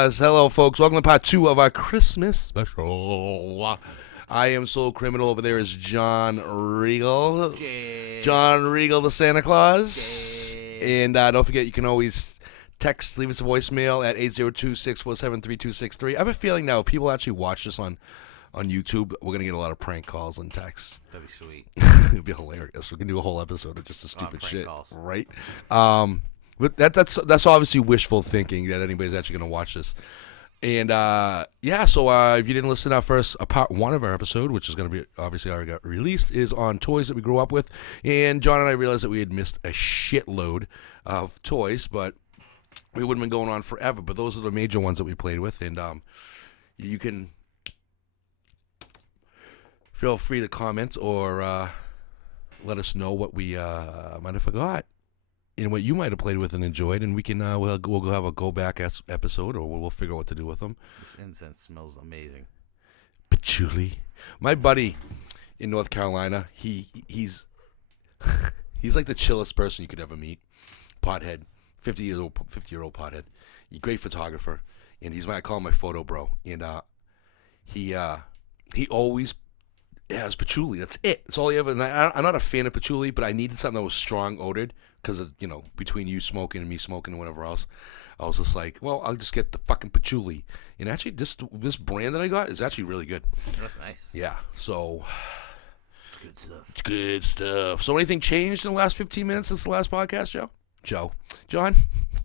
Claus. Hello, folks. Welcome to part 2 of our Christmas special. I am Soul Criminal. Over there is John Regal. John Regal, the Santa Claus. And don't forget, you can always text, leave us a voicemail at 802-647-3263. I have a feeling now, if people actually watch this on YouTube, we're going to get a lot of prank calls and texts. That'd be sweet. It'd be hilarious. We can do a whole episode of just the stupid shit. Calls. Right? But that's obviously wishful thinking that anybody's actually going to watch this. And, so if you didn't listen to our first part 1 of our episode, which is going to be obviously already got released, is on toys that we grew up with. And John and I realized that we had missed a shitload of toys, but we wouldn't have been going on forever. But those are the major ones that we played with. And you can feel free to comment or let us know what we might have forgot and what you might have played with and enjoyed, and we can we'll go have a go back episode, or we'll figure out what to do with them. This incense smells amazing. Patchouli. My buddy in North Carolina, he's like the chillest person you could ever meet. Pothead, 50-year-old pothead. He's a great photographer, and I call him my photo bro. And he always has patchouli. That's it. That's all he ever. And I'm not a fan of patchouli, but I needed something that was strong odored. Because, between you smoking and me smoking and whatever else, I was just like, well, I'll just get the fucking patchouli. And actually, this brand that I got is actually really good. That's nice. Yeah, so It's good stuff. it's good stuff. So anything changed in the last 15 minutes since the last podcast, John?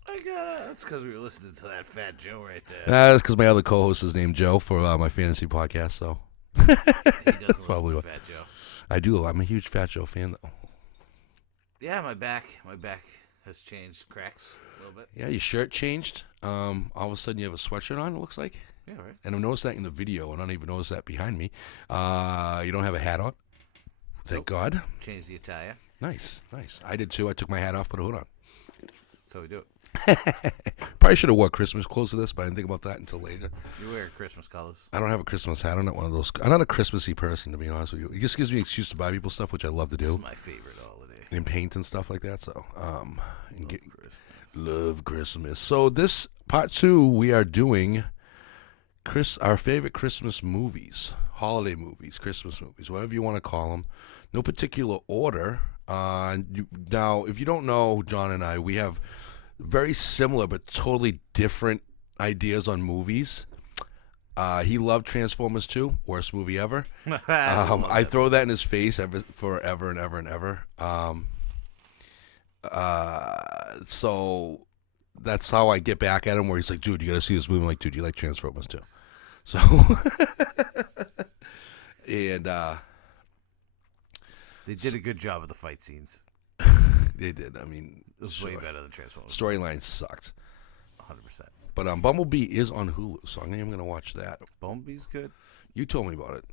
That's because we were listening to that fat Joe right there. That's because my other co-host is named Joe for my fantasy podcast, so. He doesn't Probably listen to Fat Joe. I do. I'm a huge Fat Joe fan, though. Yeah, my back has changed, cracks a little bit. Yeah, your shirt changed. All of a sudden you have a sweatshirt on, it looks like. Yeah, right. And I've noticed that in the video. I don't even notice that behind me. You don't have a hat on. Thank God. Changed the attire. Nice. I did too. I took my hat off, put a hood on. So we do it. Probably should have wore Christmas clothes to this, but I didn't think about that until later. You wear Christmas colors. I don't have a Christmas hat. I'm not one of those. I'm not a Christmassy person, to be honest with you. It just gives me an excuse to buy people stuff, which I love to do. This is my favorite holiday. And paint and stuff like that. So, Christmas. Love Christmas. So this part 2, we are doing our favorite Christmas movies, holiday movies, Christmas movies, whatever you want to call them. No particular order. Now, if you don't know, John and I, we have very similar but totally different ideas on movies. He loved Transformers 2, worst movie ever. I throw that in his face forever and ever and ever. So that's how I get back at him, where he's like, dude, you gotta see this movie. I'm like, dude, you like Transformers 2. So, and they did a good job of the fight scenes. they did. I mean, It was way better than Transformers. Storyline sucked. 100%. But Bumblebee is on Hulu, so I'm going to watch that. Bumblebee's good. You told me about it.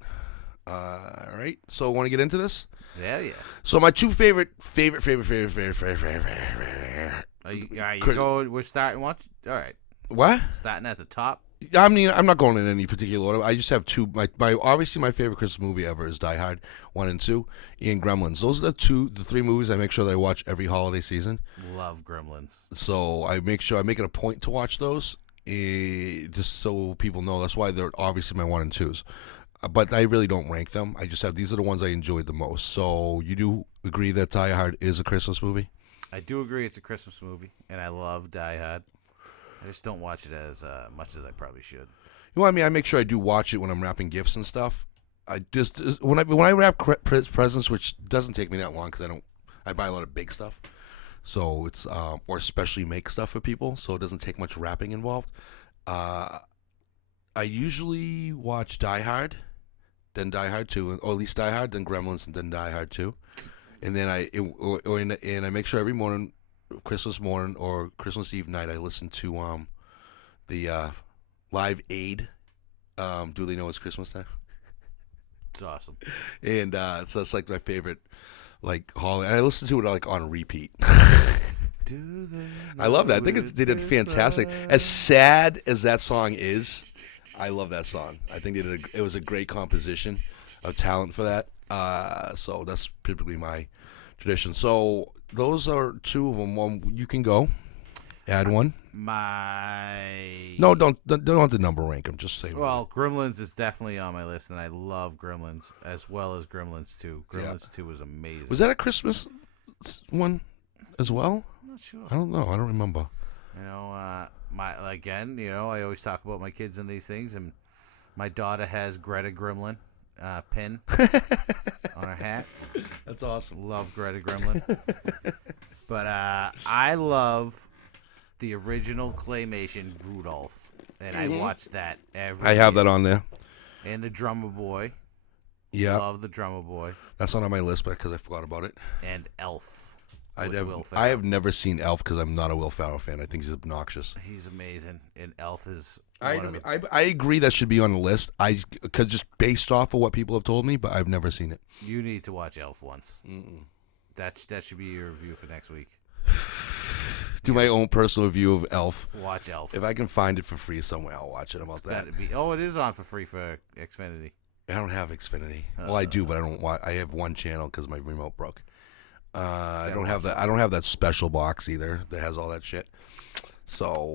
All right. So, want to get into this? Yeah. So, my two favorite. Are you going? We're starting. All right. What? Starting at the top. I mean, I'm not going in any particular order. I just have two. Obviously, my favorite Christmas movie ever is Die Hard 1 and 2, and Gremlins. Those are the 3 movies I make sure that I watch every holiday season. Love Gremlins. So I make it a point to watch those, just so people know. That's why they're obviously my 1 and 2s. But I really don't rank them. I just have these are the ones I enjoyed the most. So you do agree that Die Hard is a Christmas movie? I do agree it's a Christmas movie, and I love Die Hard. I just don't watch it as much as I probably should. You know what I mean? I make sure I do watch it when I'm wrapping gifts and stuff. I just when I wrap presents, which doesn't take me that long because I buy a lot of big stuff, so it's or especially make stuff for people, so it doesn't take much wrapping involved. I usually watch Die Hard, then Die Hard 2, or at least Die Hard, then Gremlins, and then Die Hard 2, and then I make sure every morning. Christmas morning or Christmas Eve night, I listen to the Live Aid. Do they know it's Christmas time? It's awesome. And so that's like my favorite, holiday. And I listen to it on repeat. I love that. I think they did fantastic. As sad as that song is, I love that song. I think it was a great composition of talent for that. So that's typically my tradition. So those are 2 of them. One, you can go. Add one. My No, don't have the number rank. I'm just saying. Well, Gremlins is definitely on my list, and I love Gremlins as well as Gremlins 2. Gremlins 2 was amazing. Was that a Christmas one as well? I'm not sure. I don't know. I don't remember. I always talk about my kids and these things, and my daughter has Greta Gremlin pin on her hat. That's awesome. Love Greta Gremlin. But I love the original claymation Rudolph, and I watch that every I have year. that on there. And the Drummer Boy. Yeah. Love the Drummer Boy. That's not on my list because I forgot about it. And Elf. I Will Ferrell. have never seen Elf because I'm not a Will Ferrell fan. I think he's obnoxious. He's amazing, and Elf is. I agree that should be on the list. Cause just based off of what people have told me, but I've never seen it. You need to watch Elf once. That should be your review for next week. Do my own personal review of Elf. Watch Elf. If I can find it for free somewhere, I'll watch it. About that. It is on for free for Xfinity. I don't have Xfinity. Well, I do, but I don't watch. I have one channel because my remote broke. I don't have that. I don't have that special box either that has all that shit. So,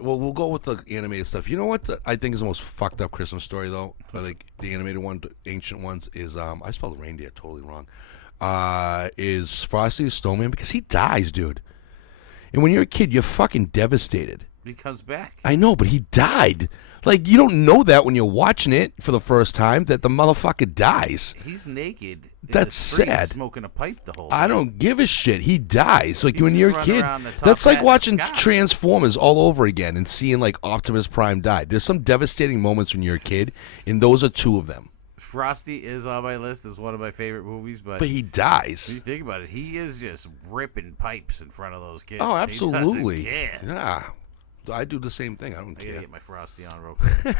we'll go with the animated stuff. You know what I think is the most fucked up Christmas story though? I think the animated one, the ancient ones, is I spelled reindeer totally wrong. Is Frosty the Snowman, because he dies, dude. And when you're a kid, you're fucking devastated. He comes back. I know, but he died. Like, you don't know that when you're watching it for the first time, that the motherfucker dies. He's naked. That's sad. Smoking a pipe the whole time. I don't give a shit. He dies. Like, He's when you're a just kid, running around the that's top like hat watching and scarf. Transformers all over again and seeing, like, Optimus Prime die. There's some devastating moments when you're a kid, and those are two of them. Frosty is on my list as one of my favorite movies, but he dies. When you think about it, he is just ripping pipes in front of those kids. Oh, absolutely. He doesn't care. Yeah. I do the same thing. I don't I care. gotta get my Frosty on real quick.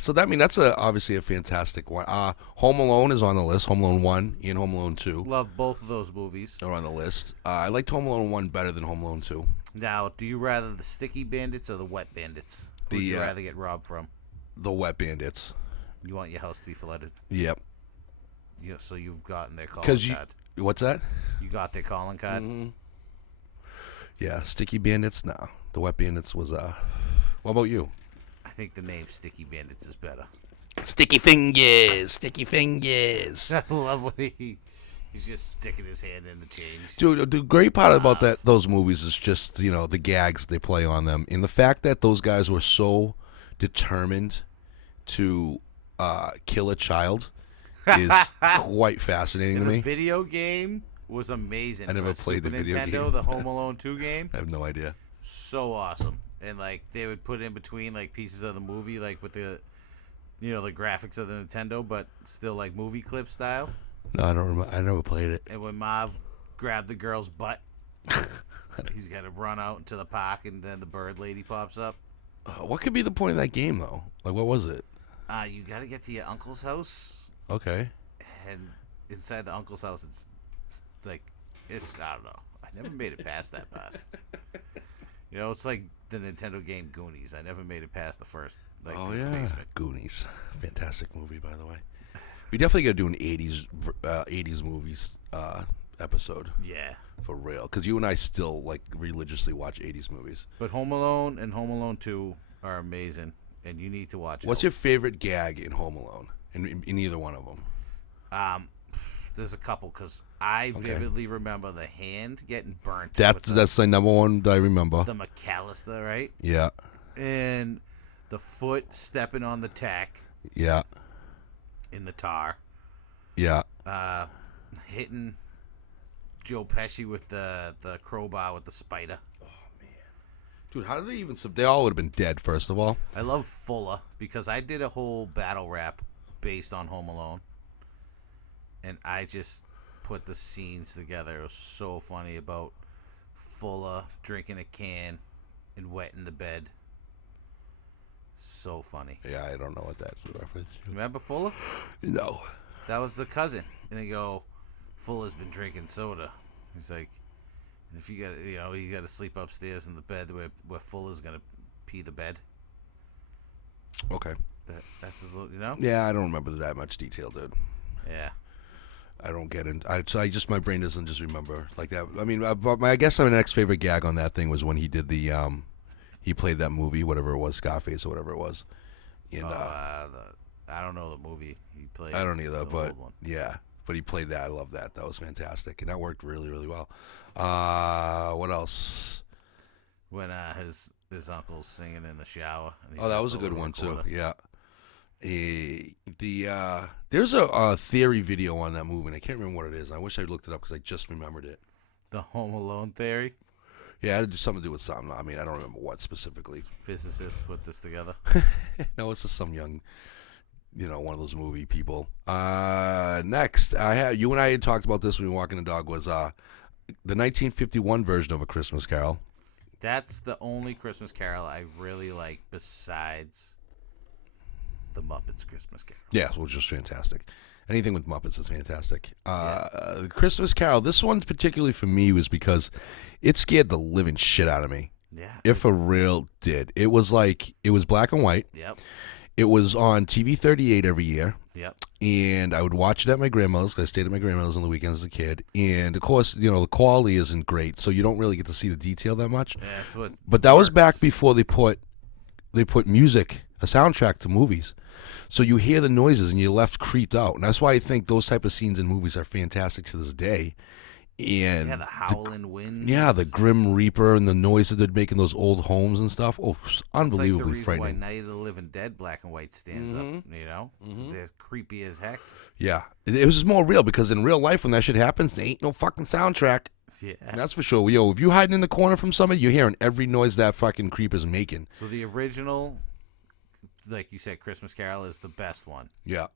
So that's obviously a fantastic one. Home Alone is on the list. Home Alone 1 and Home Alone 2 Love both of those movies. are on the list. I liked Home Alone 1 better than Home Alone 2. Now, do you rather the sticky bandits or the wet bandits? Who would you rather get robbed from? The Wet Bandits. You want your house to be flooded? Yep. So you've gotten their calling card. What's that? You got their calling card? Mm-hmm. Yeah, Sticky Bandits, no. The Wet Bandits was, what about you? I think the name Sticky Bandits is better. Sticky Fingers! Sticky Fingers! I love when he's just sticking his hand in the change. Dude, the great part about those movies is just, the gags they play on them. And the fact that those guys were so determined to kill a child is quite fascinating to me. The video game was amazing. I never played the video Nintendo, game. the Home Alone 2 game. I have no idea. So awesome. And they would put in between pieces of the movie, with the the graphics of the Nintendo, but still movie clip style. No, I don't remember. I never played it. And when Marv grabbed the girl's butt, he's got to run out into the park, and then the bird lady pops up. What could be the point of that game though? What was it? You got to get to your uncle's house. Okay. And inside the uncle's house, it's I don't know. I never made it past that part. It's like the Nintendo game Goonies. I never made it past the first the basement. Goonies, fantastic movie by the way. We definitely got to do an '80s movies episode. Yeah, for real. Because you and I still religiously watch '80s movies. But Home Alone and Home Alone 2 are amazing, and you need to watch it. What's your favorite gag in Home Alone? In either one of them? There's a couple because I vividly remember the hand getting burnt. That's the number one that I remember. The McAllister, right? Yeah. And the foot stepping on the tack. Yeah. In the tar. Yeah. Hitting Joe Pesci with the crowbar with the spider. Oh man, dude, how did they even? They all would have been dead. First of all, I love Fuller because I did a whole battle rap based on Home Alone. And I just put the scenes together. It was so funny about Fuller drinking a can and wetting the bed. So funny. Yeah, I don't know what that's a reference to. Remember Fuller? No. That was the cousin. And they go, Fuller's been drinking soda. He's like, if you got, you got to sleep upstairs in the bed where Fuller's gonna pee the bed. Okay. That's his, Yeah, I don't remember that much detail, dude. Yeah. I don't get it. So I just my brain doesn't just remember like that. I mean, but I guess my next favorite gag on that thing was when he did the he played that movie, whatever it was, Scarface or whatever it was. And I don't know the movie he played. I don't either, the but old one. yeah, but he played that. I love that. That was fantastic, and that worked really, really well. What else? When his uncle's singing in the shower. And he's Oh, that got was a the good little one too. recorder. Yeah. There's a theory video on that movie, and I can't remember what it is. I wish I looked it up because I just remembered it. The Home Alone theory. Yeah, it had something to do with something. I mean, I don't remember what specifically. Physicists put this together. No, it's just some young, one of those movie people. Next, you and I had talked about this when we were walking the dog. Was the 1951 version of A Christmas Carol? That's the only Christmas Carol I really like besides the Muppets Christmas Carol. Yeah, which was fantastic. Anything with Muppets is fantastic. Christmas Carol, this one particularly for me was because it scared the living shit out of me. Yeah. It for real did. It was black and white. Yep. It was on TV 38 every year. Yep. And I would watch it at my grandmother's because I stayed at my grandmother's on the weekends as a kid. And, of course, the quality isn't great, so you don't really get to see the detail that much. Yeah, that's what But that was works. back before they put music, a soundtrack to movies. So you hear the noises and you're left creeped out. And that's why I think those type of scenes in movies are fantastic to this day. And the howling winds. yeah, the Grim Reaper and the noise that they'd make in those old homes and stuff. Oh, It's unbelievably like the reason frightening. why Night of the Living Dead black and white stands up, 'cause they're creepy as heck. Yeah, it was just more real because in real life when that shit happens, there ain't no fucking soundtrack. Yeah. That's for sure. Yo, if you hiding in the corner from somebody, you're hearing every noise that fucking creeper's making. So the original, like you said, Christmas Carol is the best one Yeah.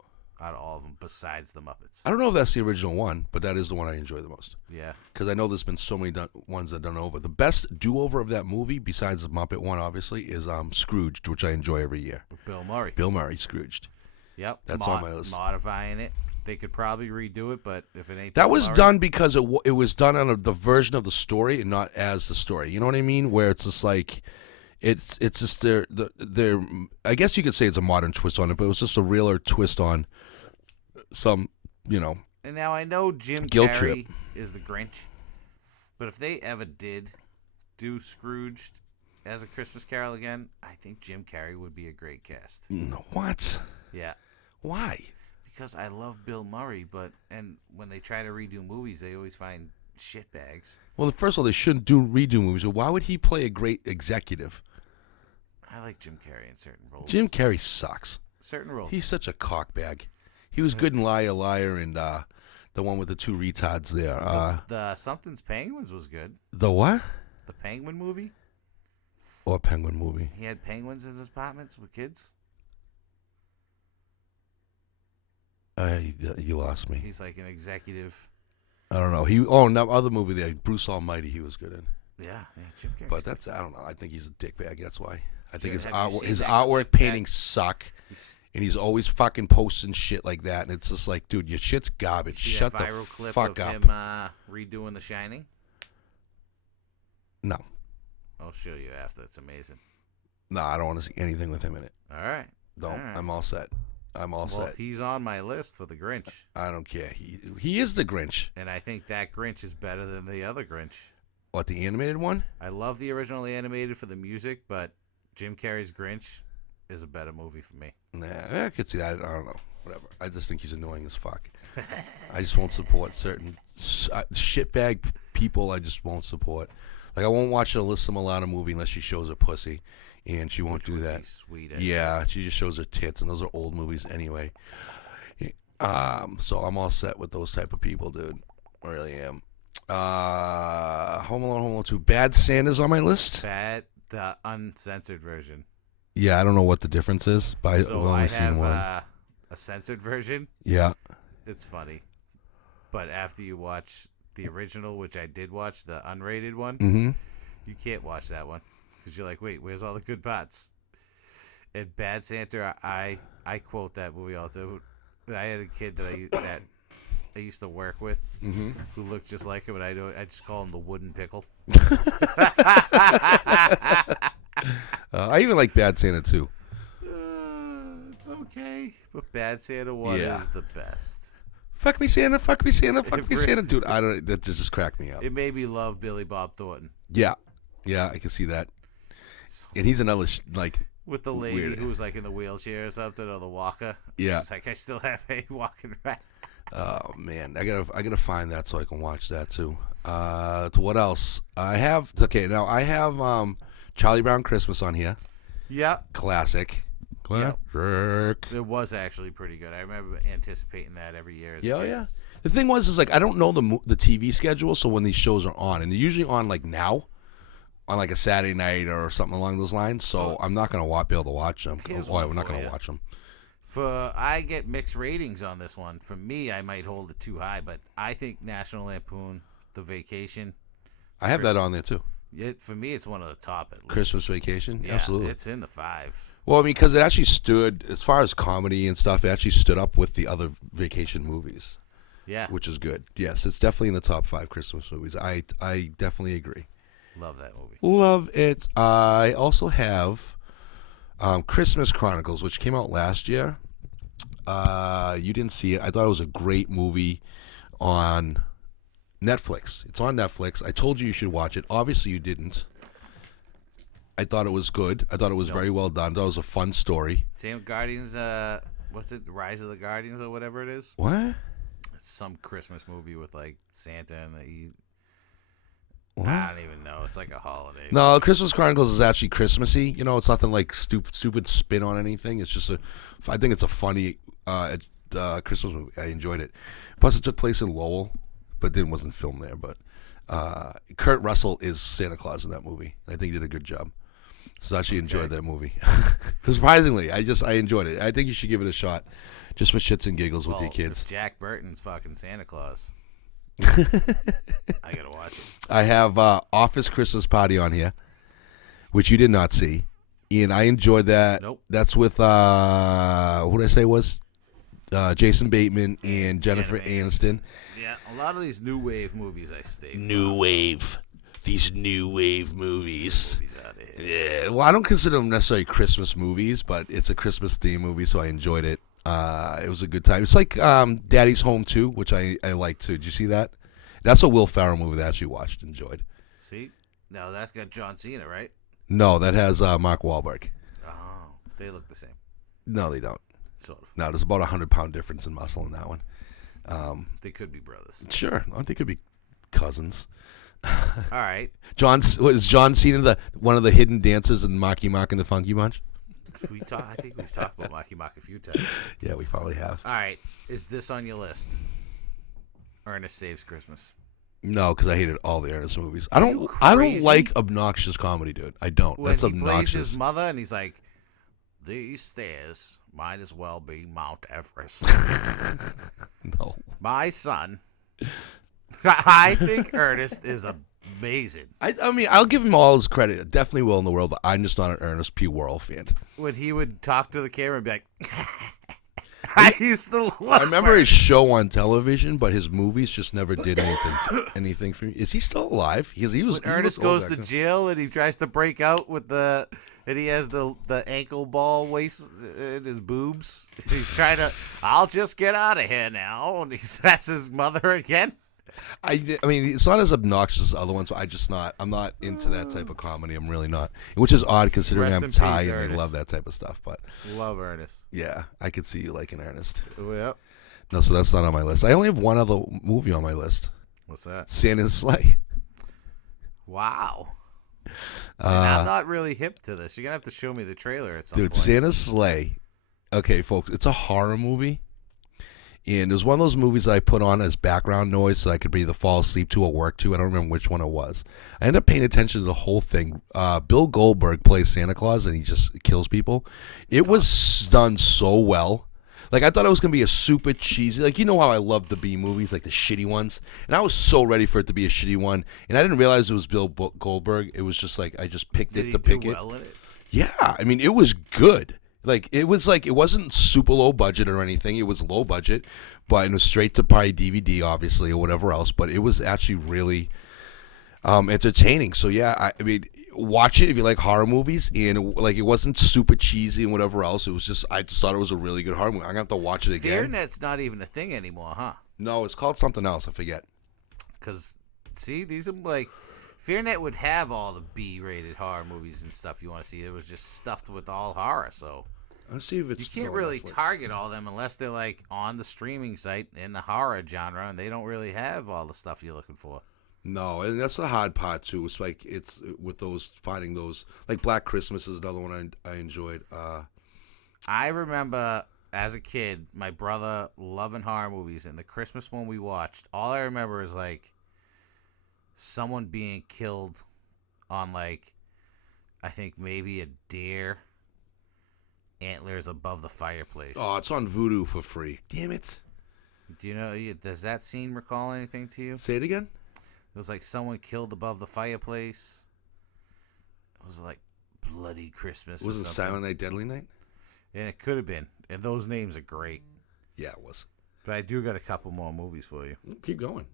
out of all of them, besides the Muppets. I don't know if that's the original one, but that is the one I enjoy the most. Yeah. Because I know there's been so many ones that done over. The best do-over of that movie, besides the Muppet one, obviously, is Scrooged, which I enjoy every year. With Bill Murray. Bill Murray, Scrooged. Yep. That's on my list. Modifying it. They could probably redo it, but if it ain't That Bill was Murray- done because it was done on the version of the story and not as the story. You know what I mean? Where it's just like, it's just their I guess you could say it's a modern twist on it, but it was just a realer twist on some, And now I know Jim Guilt Carrey trip. is the Grinch, but if they ever did do Scrooged as a Christmas Carol again, I think Jim Carrey would be a great cast. No, what? Yeah. Why? Because I love Bill Murray, and when they try to redo movies, they always find shitbags. Well, first of all, they shouldn't redo movies. So why would he play a great executive? I like Jim Carrey in certain roles. Jim Carrey sucks. Certain roles. He's such a cockbag. He was good in Liar Liar and the one with the two retards there. the Something's Penguins was good. The what? The Penguin movie. Or Penguin movie. He had penguins in his apartments with kids. You lost me. He's like an executive. I don't know. No, other movie there, Bruce Almighty. He was good in. Yeah, Jim Carrey. But I don't know. I think he's a dickbag. That's why. I think Yeah, have you his seen that artwork clip paintings suck, and he's always fucking posting shit like that. And it's just like, dude, your shit's garbage. See Shut that the viral clip fuck of up. him redoing The Shining? No, I'll show you after. It's amazing. no, I don't want to see anything with him in it. All right. Don't. All right. I'm all set. I'm all Well, set. he's on my list for the Grinch, I don't care. He is the Grinch. and I think that Grinch is better than the other Grinch. What, the animated one? I love the original animated for the music, but Jim Carrey's Grinch is a better movie for me. Nah, I could see that. I don't know. Whatever. I just think he's annoying as fuck. I just won't support certain shitbag people. I just won't support. Like, I won't watch an Alyssa Milano movie unless she shows her pussy, and she won't Which do would be that. sweet. Yeah, she just shows her tits, and those are old movies anyway. So I'm all set with those type of people, dude. I really am. Home Alone 2. Bad Santa's on my list. The uncensored version. Yeah, I don't know what the difference is, but I've So only I seen have one. a censored version. Yeah. It's funny. But after you watch the original, which I did watch, the unrated one, Mm-hmm. you can't watch that one. Because you're like, wait, where's all the good parts? And Bad Santa, I quote that movie all the time. I had a kid that I used to work with Mm-hmm. who looked just like him, and I just call him the wooden pickle. I even like Bad Santa too. It's okay. But Bad Santa 1 Yeah. is the best. Fuck me, Santa. Fuck me, Santa. Fuck me, Santa. Dude, I don't. That just cracked me up. It made me love Billy Bob Thornton. Yeah, I can see that. And he's another with the lady weird. who was like in the wheelchair or something, or the walker. Yeah. She's like, I still have a walking rat. Oh man, I gotta find that so I can watch that too. What else? I have Charlie Brown Christmas on here. Yeah. Classic. It was actually pretty good. I remember anticipating that every year. Yeah. The thing is like I don't know the TV schedule, so when these shows are on, and they're usually on like now, on like a Saturday night or something along those lines. So I'm not gonna be able to watch them. We're not gonna watch them. I get mixed ratings on this one. For me, I might hold it too high, but I think National Lampoon, The Vacation. I have that on there too. For me, it's one of the top at least. Christmas Vacation, yeah, absolutely. It's in the 5. Well, I mean, because it actually stood, as far as comedy and stuff, it actually stood up with the other vacation movies. Yeah, which is good. Yes, it's definitely in the top 5 Christmas movies. I definitely agree. Love that movie. Love it. I also have Christmas Chronicles, which came out last year. You didn't see it. I thought it was a great movie on Netflix. It's on Netflix. I told you should watch it. Obviously, you didn't. I thought it was good. I thought it was very well done. I thought it was a fun story. Same Guardians. What's it? Rise of the Guardians or whatever it is. What? It's some Christmas movie with like Santa and What? I don't even know. It's like a holiday. No, Christmas Chronicles is actually Christmassy. You know, it's nothing like stupid spin on anything. It's just I think it's a funny Christmas movie. I enjoyed it. Plus, it took place in Lowell, but then wasn't filmed there. But Kurt Russell is Santa Claus in that movie. I think he did a good job. So I actually enjoyed that movie. Surprisingly, I enjoyed it. I think you should give it a shot, just for shits and giggles with your kids. If Jack Burton's fucking Santa Claus, I gotta watch it. I have Office Christmas Party on here, which you did not see, and I enjoyed that. Nope. That's with who did I say was Jason Bateman and Jennifer Aniston. Yeah, a lot of these new wave movies I stay. These new wave movies. Out of here. Yeah, well, I don't consider them necessarily Christmas movies, but it's a Christmas theme movie, so I enjoyed it. It was a good time. It's like Daddy's Home 2, which I like too. Did you see that? That's a Will Ferrell movie that I actually watched and enjoyed. See? Now that's got John Cena, right? No, that has Mark Wahlberg. Oh, they look the same. No, they don't. Sort of. No, there's about 100-pound difference in muscle in that one. They could be brothers. Sure. I think they could be cousins. All right. Was John Cena one of the hidden dancers in Marky Mark and the Funky Bunch? I think we've talked about Marky Mark a few times. Yeah, we probably have. All right. Is this on your list? Ernest Saves Christmas. No, because I hated all the Ernest movies. I don't like obnoxious comedy, dude. I don't. When That's he obnoxious. plays his mother and he's like, these stairs might as well be Mount Everest. No. My son. I think Ernest is amazing. I mean, I'll give him all his credit. I definitely will in the world, but I'm just not an Ernest P. Worrell fan. When he would talk to the camera and be like, I used to love I remember his show on television, but his movies just never did anything for me. Is he still alive? He was. When Ernest goes to jail and he tries to break out and he has the ankle ball waist in his boobs. He's trying to, I'll just get out of here now. And that's his mother again. I mean, it's not as obnoxious as other ones, but I'm not into that type of comedy. I'm really not. Which is odd considering Rest I'm in Thai peace, and I Ernest. love that type of stuff. But Love Ernest. yeah, I could see you liking Ernest. Yep. No, so that's not on my list. I only have one other movie on my list. What's that? Santa's Sleigh. Wow. And I'm not really hip to this. You're going to have to show me the trailer at some Dude, point. Santa's Sleigh. Okay, folks, it's a horror movie. And it was one of those movies that I put on as background noise so I could either fall asleep to or work to. I don't remember which one it was. I ended up paying attention to the whole thing. Bill Goldberg plays Santa Claus, and he just kills people. It was done so well. Like, I thought it was going to be a super cheesy. Like, you know how I love the B movies, like the shitty ones? And I was so ready for it to be a shitty one. And I didn't realize it was Bill Goldberg. It was just like, I just picked Did it he to do pick well it. in it? Yeah, I mean, it was good. It wasn't super low budget or anything. It was low budget, but it was straight to probably DVD, obviously, or whatever else. But it was actually really entertaining. So yeah, I mean, watch it if you like horror movies. And it wasn't super cheesy and whatever else. It was just, I just thought it was a really good horror movie. I'm gonna have to watch it again. FearNet's not even a thing anymore, huh? No, it's called something else. I forget. Because, see, these are like... FearNet would have all the B-rated horror movies and stuff you want to see. It was just stuffed with all horror, so... Let's see if it's. You still can't on really Netflix. target all of them unless they're like on the streaming site in the horror genre, and they don't really have all the stuff you're looking for. No, and that's the hard part too. It's like it's with those finding those like Black Christmas is another one I enjoyed. I remember as a kid, my brother loving horror movies, and the Christmas one we watched, all I remember is like someone being killed on like I think maybe a deer antlers above the fireplace. Oh, it's on Vudu for free. Damn it! Do you know? Does that scene recall anything to you? Say it again. It was like someone killed above the fireplace. It was like Bloody Christmas. Was it something. Silent Night, Deadly Night? And it could have been. And those names are great. Yeah, it was. But I do got a couple more movies for you. Keep going.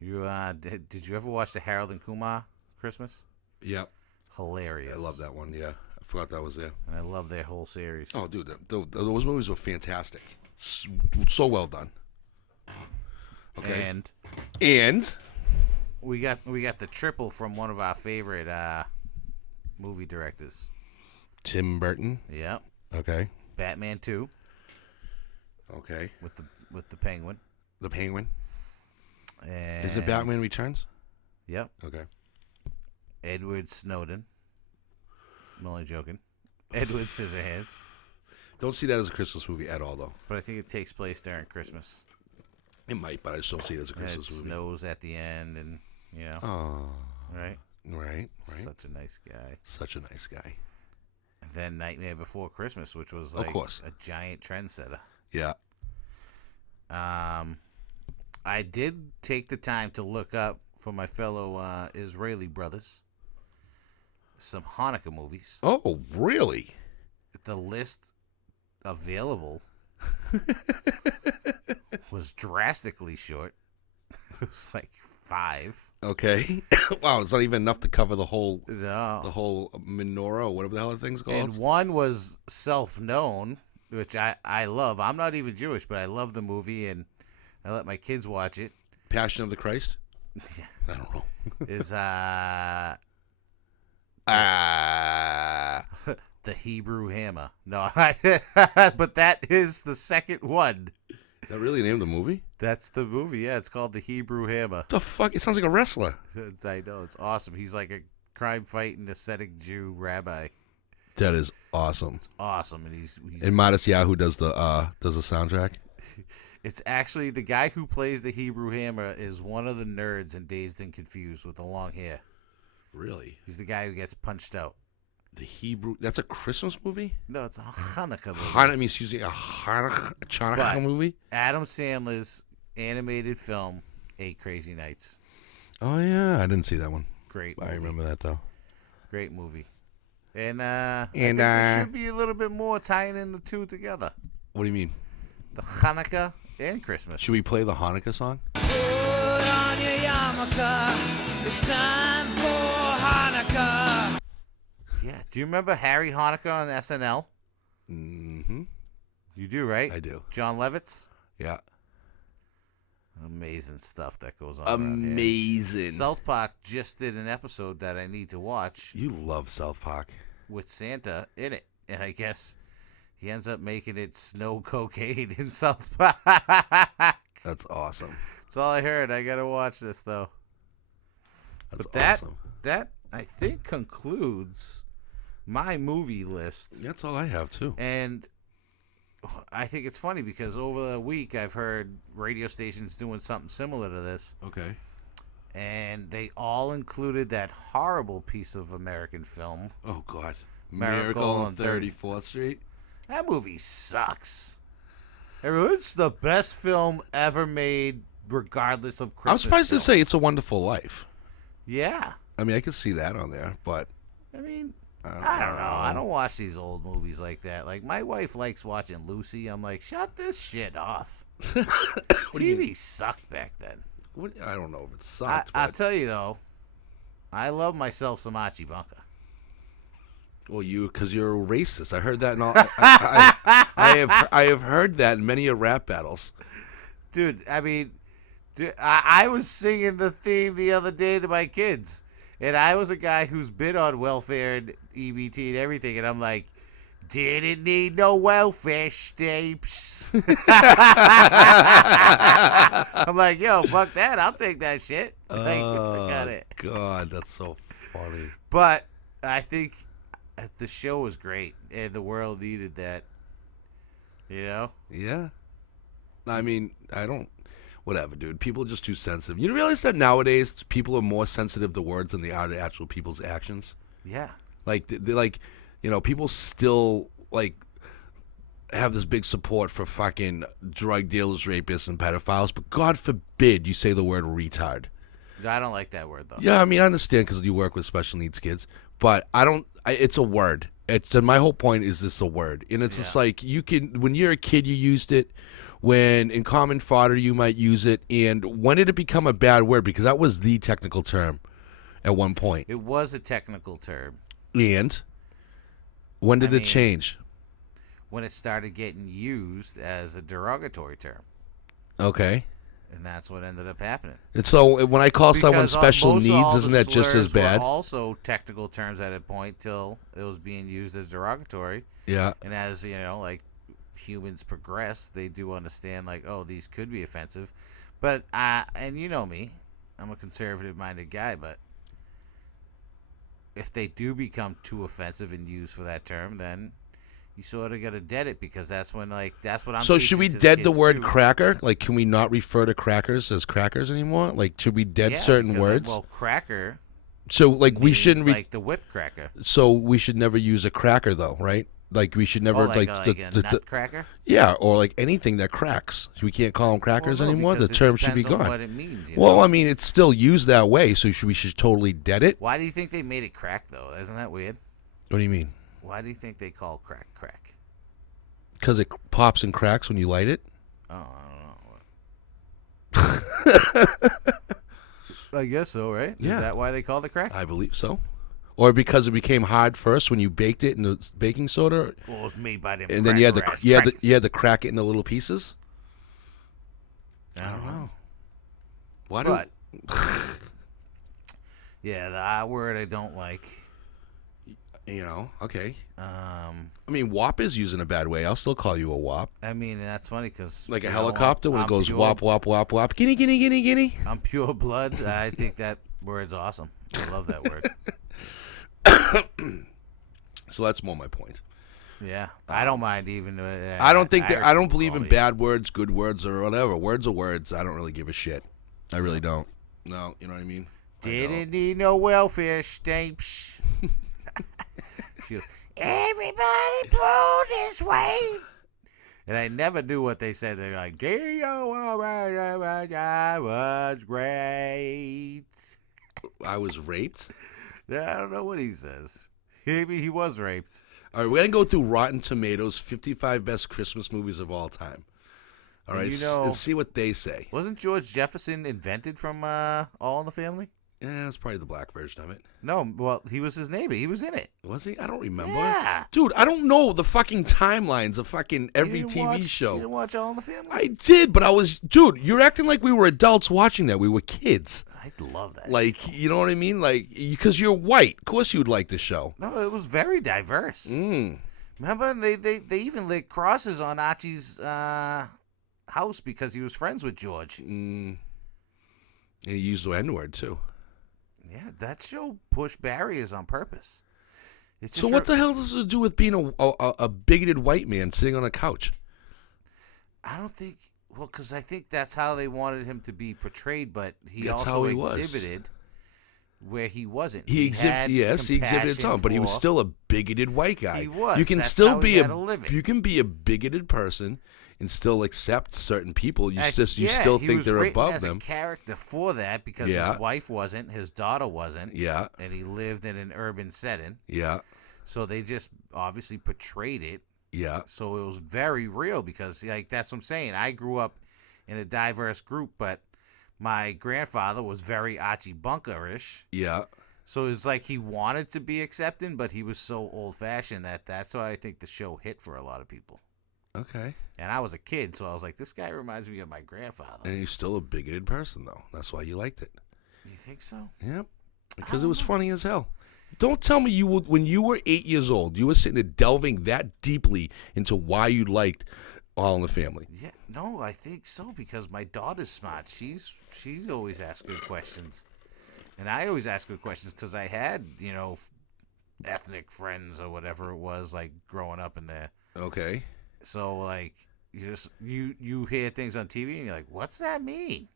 You did you ever watch the Harold and Kumar Christmas? Yep. Hilarious. I love that one. Yeah, I forgot that was there. And I love their whole series. Oh, dude, those movies were fantastic. So well done. Okay. And we got the triple from one of our favorite movie directors. Tim Burton. Yep. Okay. Batman 2. Okay. With the Penguin. The Penguin. And Is it Batman Returns? Yep. Okay. Edward Snowden. I'm only joking. Edward Scissorhands. Don't see that as a Christmas movie at all, though. But I think it takes place during Christmas. It might, but I just don't see it as a And it Christmas movie. snows at the end, and you know, Oh. right? Right. Such a nice guy. Such a nice guy. And then Nightmare Before Christmas, which was like a giant trendsetter. Yeah. I did take the time to look up for my fellow Israeli brothers some Hanukkah movies. Oh, really? The list available was drastically short. It was like 5. Okay. Wow, it's not even enough to cover the whole No. the whole menorah or whatever the hell the thing's called. And one was self-known, which I love. I'm not even Jewish, but I love the movie, and I let my kids watch it. Passion of the Christ? I don't know. Is The Hebrew Hammer. No, but that is the second one. Is that really the name of the movie? That's the movie, yeah. It's called The Hebrew Hammer. The fuck? It sounds like a wrestler. I know, it's awesome. He's like a crime-fighting, ascetic Jew rabbi. That is awesome. It's awesome, and he's And Modest Yahoo does the soundtrack. It's actually the guy who plays the Hebrew Hammer is one of the nerds in Dazed and Confused with the long hair. Really? He's the guy who gets punched out. The Hebrew? That's a Christmas movie? No, it's a Hanukkah movie. A Hanukkah movie? Adam Sandler's animated film, 8 Crazy Nights. Oh yeah, I didn't see that one. Great movie. I remember that though. Great movie. And I think there should be a little bit more tying in the two together. What do you mean? The Hanukkah and Christmas. Should we play the Hanukkah song? Put on your yarmulke, it's time for Hanukkah. Yeah. Do you remember Harry Hanukkah on SNL? Mm-hmm. You do, right? I do. John Lovitz? Yeah. Amazing stuff that goes on around here. Amazing. South Park just did an episode that I need to watch You love South Park. with Santa in it. And I guess he ends up making it snow cocaine in South Park. That's awesome. That's all I heard. I got to watch this, though. That's But awesome. that, I think, concludes my movie list. That's all I have too. And I think it's funny because over the week I've heard radio stations doing something similar to this. Okay. And they all included that horrible piece of American film. Oh God. Miracle on 34th Street. That movie sucks. It's the best film ever made, regardless of Christmas. I'm surprised films. to say It's a Wonderful Life. Yeah. I mean, I could see that on there, but I mean, I don't know. I don't watch these old movies like that. Like, my wife likes watching Lucy. I'm like, shut this shit off. TV sucked back then. I don't know if it sucked. I'll but, tell you, though, I love myself some Archie Bunker. well, because you're a racist. I heard that in all. I have heard that in many a rap battles. Dude, I mean, I was singing the theme the other day to my kids. And I was a guy who's been on welfare and EBT and everything. And I'm like, didn't need no welfare stamps. I'm like, yo, fuck that. I'll take that shit. Like, I got it. God, that's so funny. But I think the show was great. And the world needed that. You know? Yeah. I mean, I don't. Whatever, dude. People are just too sensitive. You realize that nowadays people are more sensitive to words than they are to actual people's actions. Yeah. Like they're like, people still like have this big support for fucking drug dealers, rapists, and pedophiles. But God forbid you say the word retard. I don't like that word though. Yeah, I mean, I understand because you work with special needs kids, but I don't. It's a word. It's my whole point is this a word, and it's just like you can. When you're a kid, you used it. When in common fodder, you might use it. And when did it become a bad word? Because that was the technical term at one point. It was a technical term. And when did it change? When it started getting used as a derogatory term. Okay. And that's what ended up happening. And so when I call someone Because special most of needs, all isn't the that just as slurs were bad? also technical terms at a point till it was being used as derogatory. Yeah. And as, like humans progress, they do understand like, oh, these could be offensive. But and you know me, I'm a conservative minded guy, but if they do become too offensive and used for that term, then you sort of got to dead it, because that's when that's what I'm So should we teaching to dead the kids, word too. cracker? Like, can we not refer to crackers as crackers anymore? Like, should we dead Yeah, certain because, words? well, cracker So like we means shouldn't. like the whip cracker. So we should never use a cracker though, right? Like we should never Like a the nutcracker? yeah, or like anything that cracks. We can't call them crackers Well, no, anymore. The because it term should be depends on gone. what it means, Well, I mean, it's still used that way, so we should totally dead it. Why do you think they made it crack, though? Isn't that weird? What do you mean? Why do you think they call crack crack? Because it pops and cracks when you light it. Oh, I don't know. I guess so, right? Yeah. Is that why they called it crack? I believe so. Or because it became hard first when you baked it in the baking soda, Well, it was made by them. and then you had crackers. to crack it into little pieces. I don't know. Why But yeah, the I word I don't like. Okay. I I mean, wop is used in a bad way. I'll still call you a wop. mean, that's funny because Like a helicopter when it goes wop, wop, wop, wop. Guinea, guinea, guinea, guinea. I'm pure blood. I think that word's awesome. I love that word. So that's more my point. Yeah, I don't mind even. I don't think that I don't people believe call in me- bad words, good words, or whatever. Words are words. I don't really give a shit. I really don't. No, you know what I mean? Didn't need no welfare stamps. She goes, everybody pull this way. And I never knew what they said. They're like, I was great. I was raped. I don't know what he says. Maybe he was raped. All right, we're going to go through Rotten Tomatoes' 55 best Christmas movies of all time. All And right, let's see what they say. Wasn't George Jefferson invented from All in the Family? Yeah, it's probably the black version of it. No, well, he was his neighbor. He was in it. Was he? I don't remember. Yeah. Dude, I don't know the fucking timelines of fucking every You didn't TV watch- show. You didn't watch All in the Family? I did, but dude, you're acting like we were adults watching that. We were kids. I love that. Like, show. you know what I mean? Like, because you're white. Of course you'd like the show. No, it was very diverse. Remember, they even lit crosses on Archie's house because he was friends with George. And he used the N-word, too. Yeah, that show pushed barriers on purpose. It's So just what the hell does it do with being a bigoted white man sitting on a couch? I don't think. Well, because I think that's how they wanted him to be portrayed, but he That's also how he was. exhibited where he wasn't. He had exhibited compassion some, but he was for- still a bigoted white guy. He was. You can That's still how be he had to live it. you can be a bigoted person and still accept certain people. You Yeah, still he think was they're written above as them. a character for that because Yeah. his wife wasn't, his daughter wasn't, Yeah, and he lived in an urban setting. yeah, So they just obviously portrayed it. yeah. So it was very real because, like, that's what I'm saying. I grew up in a diverse group, but my grandfather was very Archie Bunker-ish. Yeah. So it's like he wanted to be accepting, but he was so old-fashioned that's why I think the show hit for a lot of people. Okay. And I was a kid, so I was like, this guy reminds me of my grandfather. And you're still a bigoted person, though. That's why you liked it. You think so? Yep. Because it don't was know. funny as hell. Don't tell me you would, when you were 8 years old, you were sitting there delving that deeply into why you liked All in the Family. Yeah, no, I think so because my daughter's smart. She's always asks good questions, and I always ask good questions because I had ethnic friends or whatever it was like growing up in there. Okay. So like you hear things on TV and you're like, what's that mean?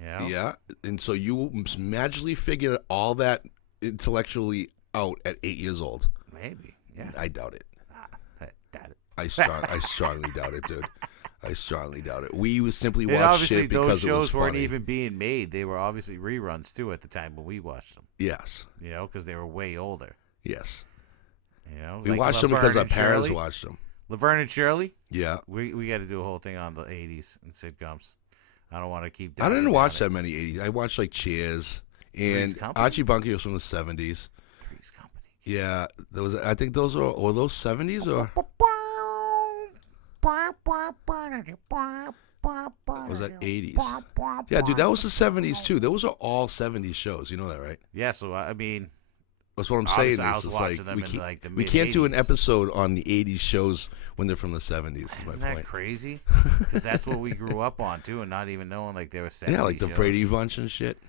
Yeah. And so you magically figured all that intellectually out at 8 years old. Maybe. Yeah. I doubt it. I doubt it. I strongly doubt it, dude. I strongly doubt it. We would simply And watch obviously shit because those it was shows weren't funny. even being made. They were obviously reruns too at the time when we watched them. Yes. Because they were way older. Yes. We We watched them because our parents watched them. Laverne and Shirley. Yeah. We got to do a whole thing on the 80s and sitcoms. I don't want to keep. I didn't diving watch down that many 80s. I watched like Cheers Three's and Company? Archie Bunker was from the 70s. Three's Company. Yeah, there was. I think those were those 70s or was that 80s? Yeah, dude, that was the 70s too. Those are all 70s shows. You know that, right? Yeah, so I mean, That's what I'm saying. I Is was it's watching like them we in can't, like the we can't do an mid-80s. episode on the 80s shows when they're from the 70s. Is Isn't my that point. crazy? Because that's what we grew up on too, and not even knowing like they were 70s Yeah, like the shows. Brady Bunch and shit.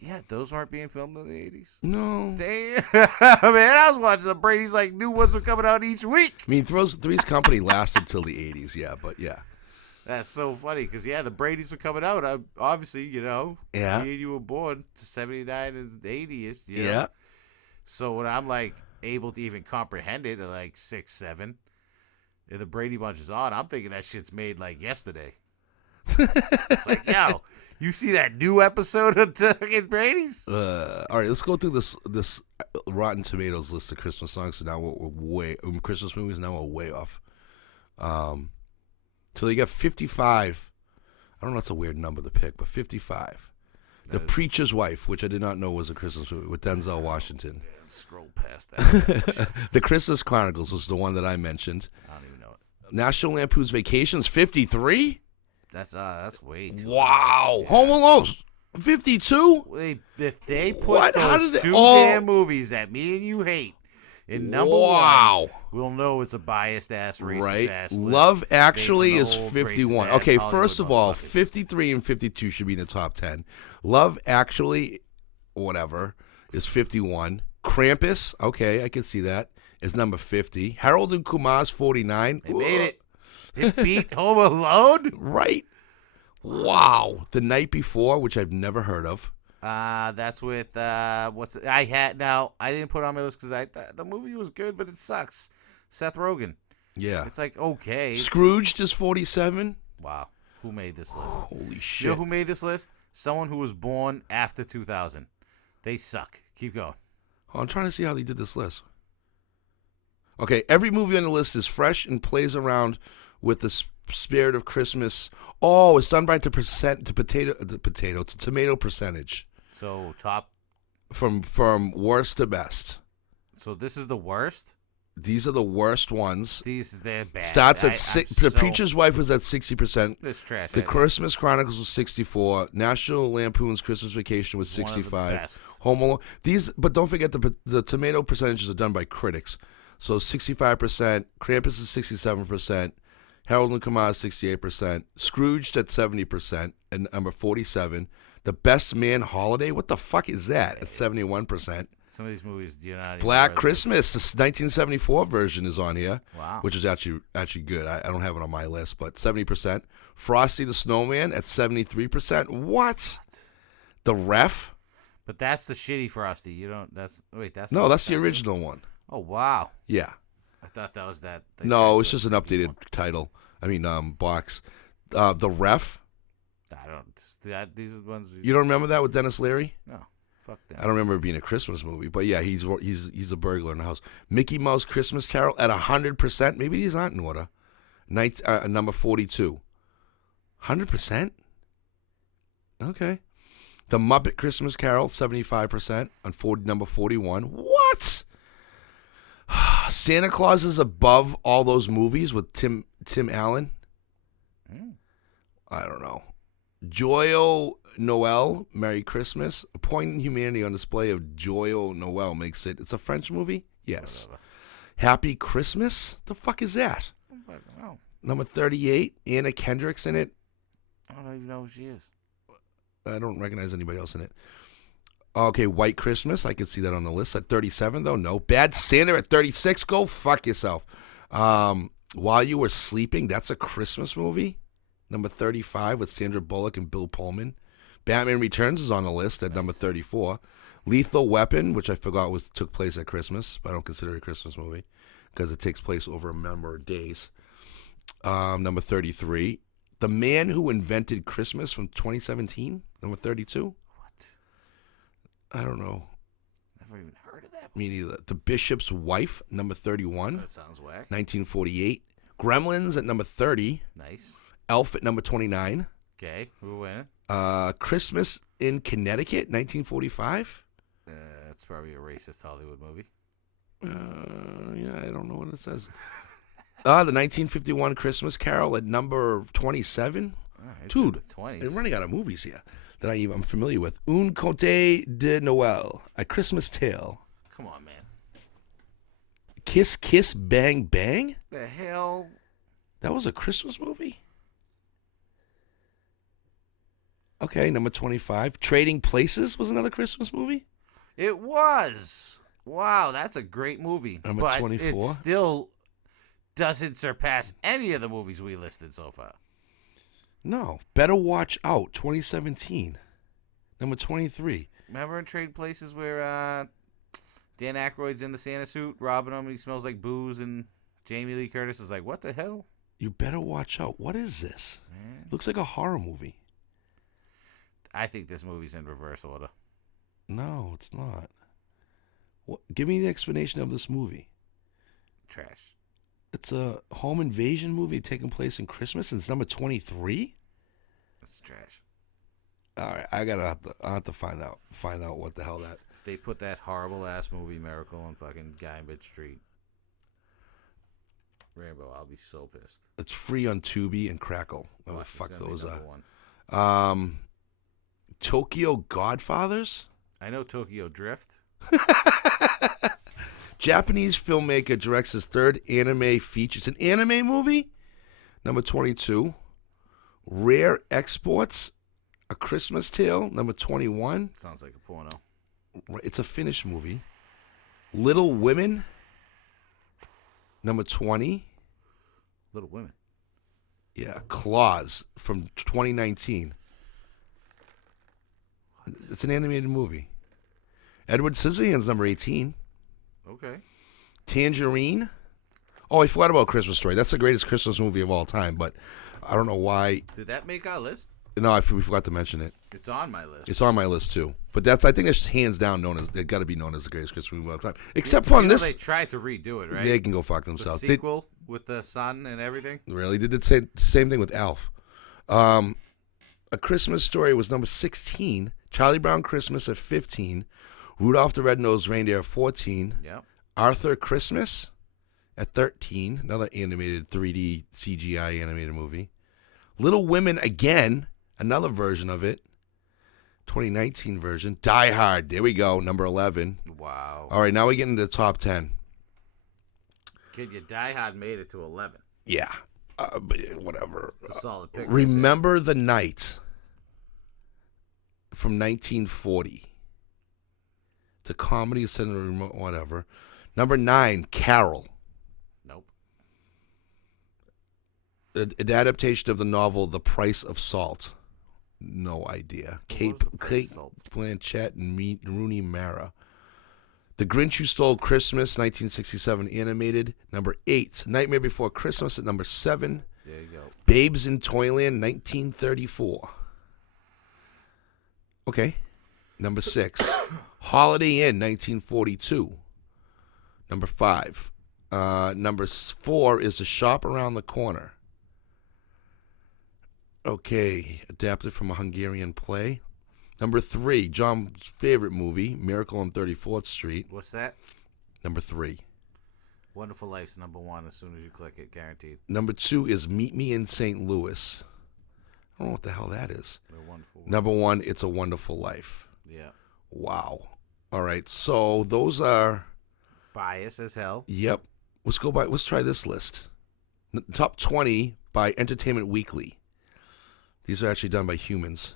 Yeah, those weren't being filmed in the 80s. No. Damn, man, I was watching the Brady's like new ones were coming out each week. I mean, Three's Company lasted till the 80s, yeah, but yeah. That's so funny because the Brady's were coming out. Obviously, Yeah. me and you were born 79 and 80ish. Yeah. So when I'm like able to even comprehend it at like 6, 7, if the Brady Bunch is on, I'm thinking that shit's made like yesterday. It's like, yo, you see that new episode of fucking Brady's? All right, let's go through this Rotten Tomatoes list of Christmas songs. So now we're way Christmas movies. Now we're way off. So they got 55. I don't know. That's a weird number to pick, but 55. The Preacher's Wife, which I did not know was a Christmas movie with Denzel Washington. Scroll past that. The Christmas Chronicles was the one that I mentioned. I don't even know it. National Lampoon's Vacations, 53. That's way too. Wow. Yeah. Home Alone, 52. If they put What? How those did they- two oh. damn movies that me and you hate in number Wow. one, we'll know it's a biased ass, racist Right. ass list. Love Actually based is on the old 51. racist-ass Okay, Hollywood first of all, motherfuckers. 53 and 52 should be in the top 10. Love Actually, whatever, is 51. Krampus, okay, I can see that, is number 50. Harold and Kumar's 49. They made it. It beat Home Alone. Right. Wow. The Night Before, which I've never heard of. That's with I didn't put it on my list because I thought the movie was good, but it sucks. Seth Rogen. Yeah. It's like okay. It's- Scrooged is 47. Wow. Who made this list? Holy shit. You know who made this list? Someone who was born after 2000. They suck. Keep going. I'm trying to see how they did this list. Okay, every movie on the list is fresh and plays around with the spirit of Christmas. Oh, it's done by tomato percentage So top. from worst to best. So this is the worst. These are the worst ones. They're bad. Starts at I'm six. The so- Preacher's Wife was at 60%. It's trash. The Christmas Chronicles was 64. National Lampoon's Christmas Vacation was One of the 65. best. Home Alone. But don't forget the tomato percentages are done by critics. So 65%. Krampus is 67%. Harold and Kumar is 68%. Scrooged at 70% and number 47. The Best Man Holiday. What the fuck is that? At 71%. Some of these movies do not. even Black know Christmas, the 1974 version is on here, Wow. which is actually good. I don't have it on my list, but 70%. Frosty the Snowman at 73%. What? The Ref? But that's the shitty Frosty. You don't. That's That's No, not that's the that. original one. Oh wow. Yeah. I thought that was that. No, it's just an updated title. I mean, box. The Ref? I don't. These are the ones. You don't remember that with Dennis Leary? No. Fuck that. I don't remember it being a Christmas movie, but yeah, he's a burglar in the house. Mickey Mouse Christmas Carol at 100%. Maybe these aren't in order. Number 42. 100%? Okay. The Muppet Christmas Carol, 75% on number 41. What? Santa Claus is above all those movies with Tim Allen. I don't know. Joyeux Noel, Merry Christmas. A poignant humanity on display of Joyeux Noel makes it. It's a French movie? Yes. Whatever. Happy Christmas? The fuck is that? I don't know. Number 38, Anna Kendrick's in it. I don't even know who she is. I don't recognize anybody else in it. Okay, White Christmas. I can see that on the list. At 37, though, no. Bad Santa at 36. Go fuck yourself. While You Were Sleeping, that's a Christmas movie. Number 35 with Sandra Bullock and Bill Pullman. Batman Returns is on the list at number 34. Lethal Weapon, which I forgot took place at Christmas, but I don't consider it a Christmas movie because it takes place over a number of days. Number 33. The Man Who Invented Christmas from 2017, number 32. What? I don't know. Never even heard of that. Me neither. The Bishop's Wife, number 31. That sounds whack. 1948. Gremlins at number 30. Nice. Elf at number 29. Okay, who winning? Christmas in Connecticut, 1945. It's probably a racist Hollywood movie. Yeah, I don't know what it says. The 1951 Christmas Carol at number 27. Dude, they're running out of movies here that I'm familiar with. Un Conte de Noël, A Christmas Tale. Come on, man. Kiss Kiss Bang Bang? The hell? That was a Christmas movie? Okay, number 25. Trading Places was another Christmas movie? It was. Wow, that's a great movie. Number but 24. It still doesn't surpass any of the movies we listed so far. No. Better Watch Out, 2017. Number 23. Remember in Trade Places where Dan Aykroyd's in the Santa suit, robbing him, and he smells like booze, and Jamie Lee Curtis is like, what the hell? You Better Watch Out. What is this? Man. Looks like a horror movie. I think this movie's in reverse order. No, it's not. What? Give me the explanation of this movie. Trash. It's a home invasion movie taking place in Christmas, and it's number 23? It's trash. All right, I'll have to find out what the hell that. If they put that horrible ass movie Miracle on fucking Gambit Street, Rambo, I'll be so pissed. It's free on Tubi and Crackle. What the Watch, fuck it's gonna be those number are? one. Tokyo Godfathers? I know Tokyo Drift. Japanese filmmaker directs his third anime feature. It's an anime movie? Number 22. Rare Exports, A Christmas Tale, number 21. Sounds like a porno. It's a Finnish movie. Little Women, number 20. Little Women. Yeah, Claws from 2019. It's an animated movie. Edward Scissorhands, number 18. Okay. Tangerine. Oh, I forgot about Christmas Story. That's the greatest Christmas movie of all time, but I don't know why. Did that make our list? No, we forgot to mention it. It's on my list. It's on my list too. But I think that's hands down they got to be known as the greatest Christmas movie of all time. Except for They tried to redo it, right? They can go fuck The themselves. sequel with the sun and everything. Really? They did the same thing with Elf. A Christmas Story was number 16. Charlie Brown Christmas at 15. Rudolph the Red-Nosed Reindeer at 14. Yep. Arthur Christmas at 13. Another animated 3D CGI animated movie. Little Women again. Another version of it. 2019 version. Die Hard. There we go. Number 11. Wow. All right, now we get into the top 10. Kid, your Die Hard made it to 11. Yeah. But whatever. It's a solid pick. Remember the Night from 1940. It's a comedy set in a remote whatever. Number 9, Carol. Nope. An adaptation of the novel The Price of Salt. No idea. Kate Blanchett and Rooney Mara. The Grinch Who Stole Christmas, 1967 animated. Number 8, Nightmare Before Christmas at number 7. There you go. Babes in Toyland, 1934. Okay. Number 6, Holiday Inn, 1942. Number 5. Number 4 is The Shop Around the Corner. Okay, adapted from a Hungarian play. Number 3, John's favorite movie, Miracle on 34th Street. What's that? Number 3. Wonderful Life's number 1 as soon as you click it, guaranteed. Number 2 is Meet Me in St. Louis. I don't know what the hell that is. They're wonderful. Number 1, It's a Wonderful Life. Yeah. Wow. All right, so those are... Bias as hell. Yep. Let's try this list. Top 20 by Entertainment Weekly. These are actually done by humans.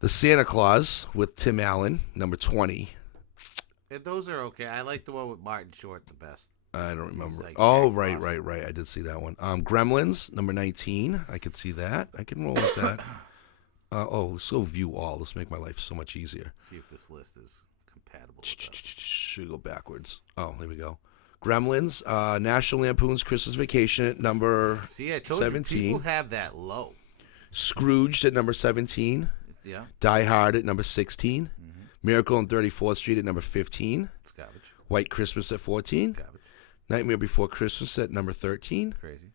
The Santa Claus with Tim Allen, number 20. Those are okay. I like the one with Martin Short the best. I don't remember. like Oh, Jack right, Frost. right. I did see that one. Gremlins, number 19. I could see that. I can roll with that. Let's go view all. Let's make my life so much easier. See if this list is compatible with us. Should go backwards. Oh, there we go. Gremlins, National Lampoon's Christmas Vacation at number See, I told 17. you people have that low. Scrooged at number 17. Yeah, Die Hard at number 16. Miracle on 34th Street at number 15. it's garbage. White Christmas at 14. Garbage. Nightmare Before Christmas at number 13. Crazy.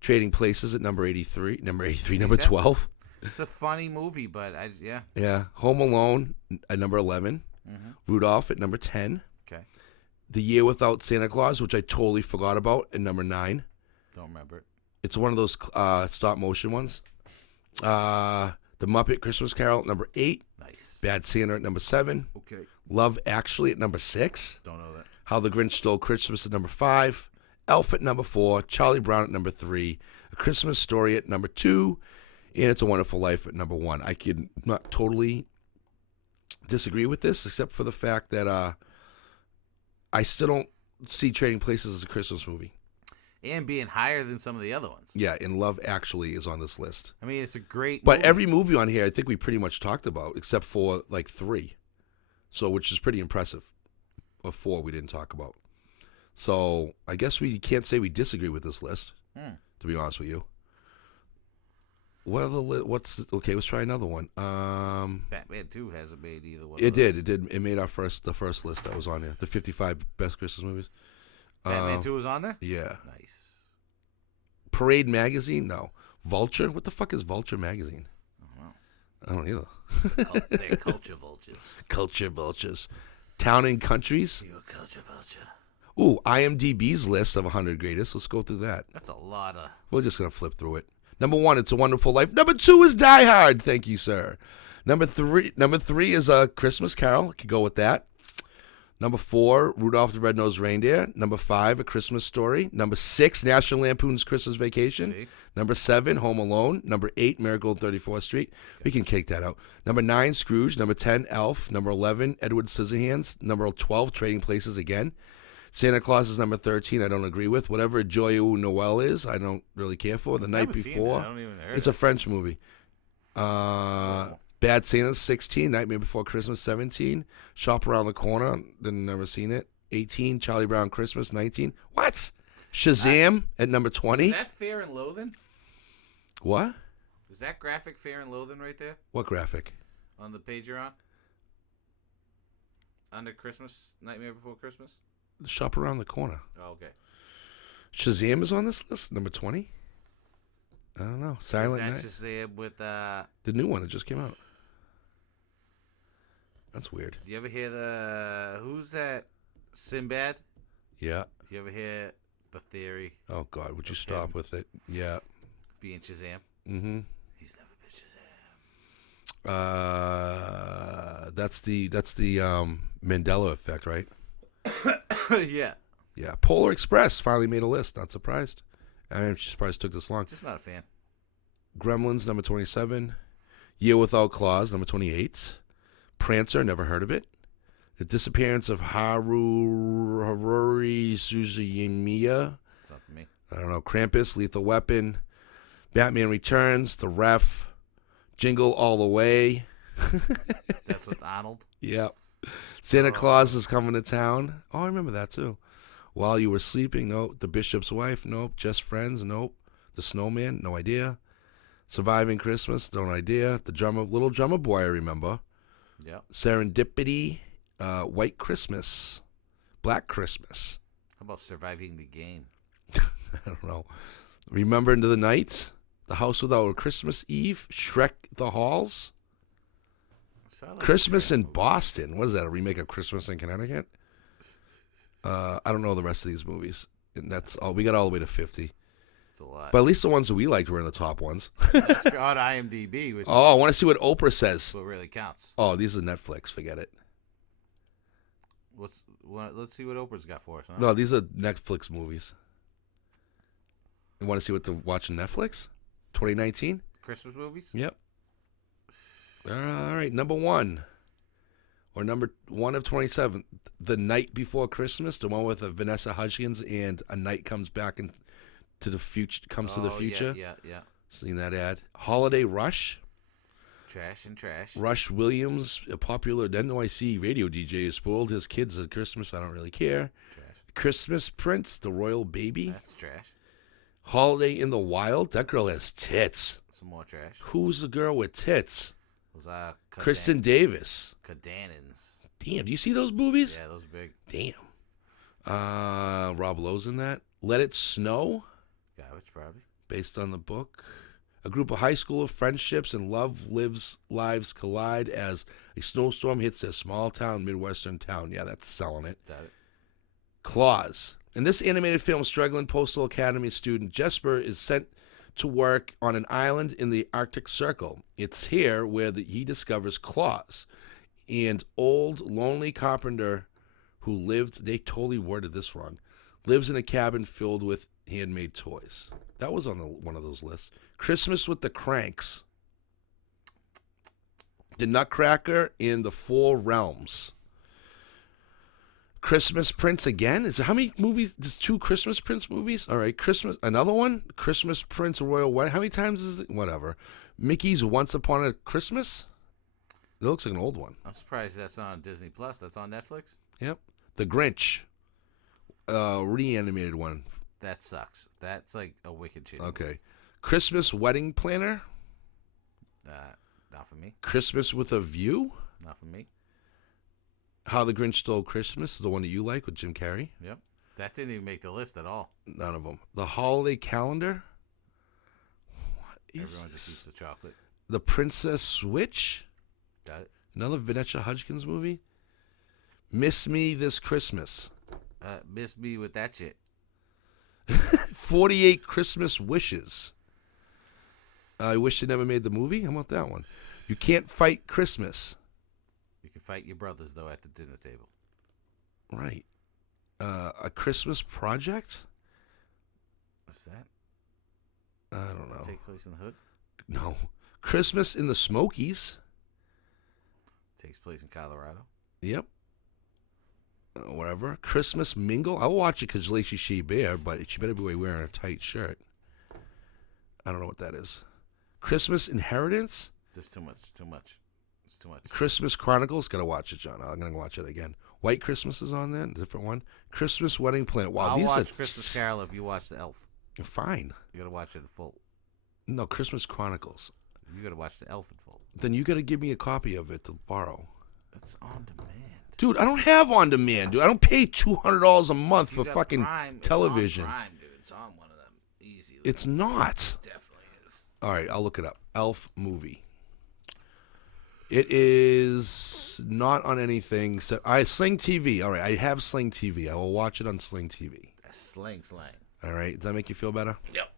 Trading Places at number 83. Number See 12. It's a funny movie, but yeah. Yeah. Home Alone at number 11. Rudolph at number 10. Okay. The Year Without Santa Claus, which I totally forgot about, at number 9. Don't remember it. It's one of those stop motion ones. The Muppet Christmas Carol at number 8. Nice. Bad Santa at number 7. Okay. Love Actually at number 6. Don't know that. How the Grinch Stole Christmas at number 5. Elf at number 4. Charlie Brown at number 3. A Christmas Story at number 2. And It's a Wonderful Life at number 1. I could not totally disagree with this, except for the fact that I still don't see Trading Places as a Christmas movie. And being higher than some of the other ones. Yeah, and Love Actually is on this list. I mean, it's a great But movie. every movie on here, I think we pretty much talked about, except for like 3. So, which is pretty impressive. Or 4 we didn't talk about. So, I guess we can't say we disagree with this list, to be honest with you. What other okay, let's try another one. Batman 2 hasn't made either one. It of those. did. It made the first list that was on there. The 55 best Christmas movies. Batman 2 was on there? Yeah. Nice. Parade Magazine? No. Vulture? What the fuck is Vulture Magazine? I don't either. They're culture vultures. Culture Vultures. Town and Countries? You're a culture vulture. Ooh, IMDb's list of 100 greatest. Let's go through that. That's a lot of... We're just going to flip through it. Number 1, It's a Wonderful Life. Number 2 is Die Hard. Thank you, sir. Number three is A Christmas Carol. I could go with that. Number 4, Rudolph the Red-Nosed Reindeer. Number 5, A Christmas Story. Number 6, National Lampoon's Christmas Vacation. See? Number 7, Home Alone. Number 8, Miracle on 34th Street. We can kick that out. Number 9, Scrooge. Number 10, Elf. Number 11, Edward Scissorhands. Number 12, Trading Places again. Santa Claus is number 13. I don't agree with. Whatever Joyeux Noel is, I don't really care for. The Night Never seen Before. it. I don't even heard It's it. a French movie. Bad Santa's 16. Nightmare Before Christmas 17. Shop Around the Corner. Never seen it. 18. Charlie Brown Christmas 19. What? Shazam at number 20. Is that Fear and Loathing? What? Is that graphic Fear and Loathing right there What graphic? on the page you're on? Under Christmas, Nightmare Before Christmas? Shop Around the Corner. Oh, okay. Shazam is on this list? Number 20? I don't know. Silent Night. That's just there with, The new one that just came out. That's weird. do you ever hear who's that? Sinbad? Yeah. You ever hear the theory Oh, God. Would you stop with it? Yeah. being Shazam? Mm-hmm. He's never been Shazam. That's the Mandela effect, right? Yeah. Yeah. Polar Express finally made a list. Not surprised. I'm surprised it took this long. Just not a fan. Gremlins, number 27. Year Without Claus, number 28. Prancer, never heard of it. The Disappearance of Haruri Suzuyamiya. It's not for me. I don't know. Krampus, Lethal Weapon. Batman Returns, The Ref. Jingle All the Way. That's with Arnold. Yep. Santa Claus is Coming to Town. Oh, I remember that too. While You Were Sleeping, nope. The Bishop's Wife, nope. Just Friends, nope. The Snowman, no idea. Surviving Christmas, no idea. The Little Drummer Boy, I remember. Yep. Serendipity, White Christmas, Black Christmas. How about Surviving the Game? I don't know. Remember Into the Night, The House Without a Christmas Eve, Shrek the Halls, Sound like Christmas a in movie. Boston. What is that, a remake of Christmas in Connecticut? I don't know the rest of these movies, and that's all. We got all the way to 50. It's a lot. But at least the ones that we liked were in the top ones. That's on IMDb, which Oh, I want to see what Oprah says. is what really counts. Oh, these are Netflix. Forget it. Let's see what Oprah's got for us. Huh? No, these are Netflix movies. You want to see what to watch on Netflix? 2019? Christmas movies? Yep. All right, number one. Or number one of 27. The Night Before Christmas, the one with Vanessa Hudgens and A Night Comes Back to the Future. Comes to the Future. Yeah. Seen that ad. Holiday Rush. Trash. Rush Williams, a popular NYC radio DJ, who spoiled his kids at Christmas. I don't really care. Trash. Christmas Prince, the Royal Baby. That's trash. Holiday in the Wild. That girl has tits. Some more trash. Who's the girl with tits? Those Kristen Davis. Cadanans. Damn, do you see those movies? Yeah, those are big. Damn. Rob Lowe's in that. Let It Snow, Garbage, probably. based on the book. A group of high school friendships and lives collide as a snowstorm hits a small town, Midwestern town. Yeah, that's selling it. Got it. Claus. In this animated film, struggling Postal Academy student Jesper is sent to work on an island in the Arctic Circle. It's here where he discovers Claus, and old lonely carpenter who they totally worded this wrong, lives in a cabin filled with handmade toys. That was on one of those lists. Christmas with the Cranks. The Nutcracker in the Four Realms. Christmas Prince again? How many movies? There's 2 Christmas Prince movies? All right, another one? Christmas Prince Royal Wedding. How many times is it? Whatever. Mickey's Once Upon a Christmas? It looks like an old one. I'm surprised that's on Disney Plus. That's on Netflix? Yep. The Grinch. Reanimated one. That sucks. That's like a wicked shitty Okay. movie. Christmas Wedding Planner. Not for me. Christmas with a View. Not for me. How the Grinch Stole Christmas is the one that you like with Jim Carrey. Yep. That didn't even make the list at all. None of them. The Holiday Calendar. What is Everyone just this? eats the chocolate. The Princess Switch. Got it. Another Vanessa Hudgens movie. Miss Me This Christmas. Miss me with that shit. 48 Christmas Wishes. I wish they never made the movie. How about that one? You Can't Fight Christmas. You can fight your brothers, though, at the dinner table. Right. A Christmas Project? What's that? I don't know. Take place in the hood? No. Christmas in the Smokies. Takes place in Colorado. Yep. Whatever. Christmas Mingle. I'll watch it because Lacey Shea Bear, but she better be wearing a tight shirt. I don't know what that is. Christmas Inheritance. Just too much. It's too much. Christmas Chronicles. Gotta watch it, John. I'm gonna watch it again. White Christmas is on there. A different one. Christmas Wedding Plan. Wow, I'll these watch are Christmas Carol if you watch The Elf. fine. You gotta watch it in full. No, Christmas Chronicles. You gotta watch The Elf in full. Then you gotta give me a copy of it to borrow. It's on demand. Dude, I don't have on demand, dude. I don't pay $200 a month You for got fucking Prime. television. It's on Prime, dude. It's on one of them. Easy. It's not. It definitely is. All right, I'll look it up. Elf movie. It is not on anything. So Sling TV. All right, I have Sling TV. I will watch it on Sling TV. That's slang. All right, does that make you feel better? Yep.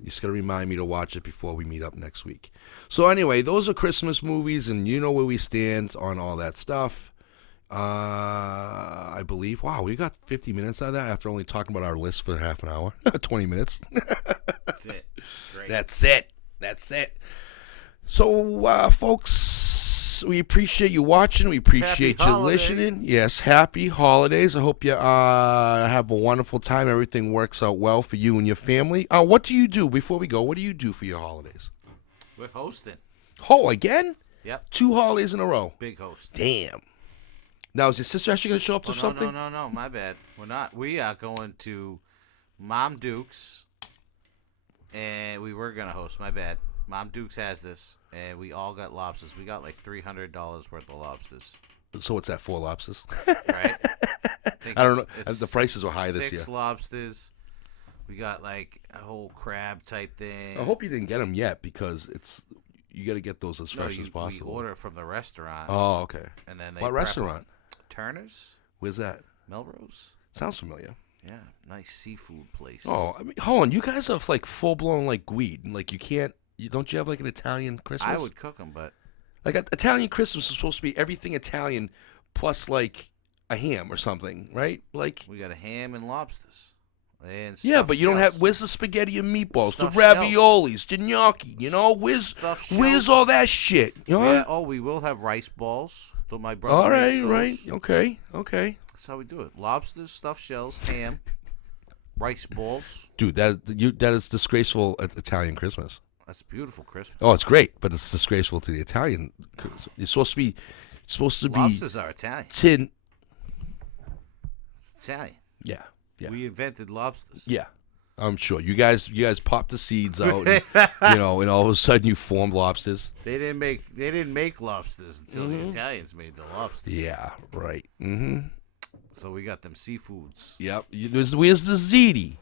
You just got to remind me to watch it before we meet up next week. So anyway, those are Christmas movies, and you know where we stand on all that stuff. I believe. Wow, we got 50 minutes out of that after only talking about our list for half an hour. 20 minutes. That's it. Great. That's it. So, folks, we appreciate you watching. We appreciate Happy you holidays. listening. Yes, happy holidays. I hope you have a wonderful time. Everything works out well for you and your family. What do you do, before we go, what do you do for your holidays? We're hosting. Oh, again? Yep. 2 holidays in a row. Big host. Damn. Now, is your sister actually going to show up to Oh, something? no. My bad. We're not. We are going to Mom Duke's, and we were going to host. My bad. Mom Duke's has this, and we all got lobsters. We got like $300 worth of lobsters. So what's that, 4 lobsters? Right? I don't know. The prices were high this year. 6 lobsters. We got like a whole crab type thing. I hope you didn't get them yet, because you got to get those as fresh as We possible. order from the restaurant. Oh, okay. And then they What prep restaurant? Turner's, Where's that? Melrose. Sounds familiar. Yeah, nice seafood place. Oh, I mean, hold on. You guys are like full blown like Guide. Like you can't. Don't you have like an Italian Christmas? I would cook them, but Like Italian Christmas is supposed to be everything Italian plus like a ham or something, right? Like we got a ham and lobsters. And yeah, but you don't have. shells. Where's the spaghetti and meatballs, Stuffed the raviolis, the gnocchi? You know, where's Stuffed where's shells. all that shit? You know? Yeah, we will have rice balls. Though my brother All makes right, those. right, okay. That's how we do it. Lobsters, stuffed shells, ham, rice balls. Dude, that is disgraceful at Italian Christmas. That's beautiful Christmas. Oh, it's great, but it's disgraceful to the Italian. You're supposed to be Lobsters are Italian. tin. It's Italian. Yeah. We invented lobsters. Yeah, I'm sure you guys popped the seeds out, and, and all of a sudden you formed lobsters. They didn't make lobsters until the Italians made the lobsters. Yeah, right. Mm-hmm. So we got them seafoods. Yep. Where's the ziti?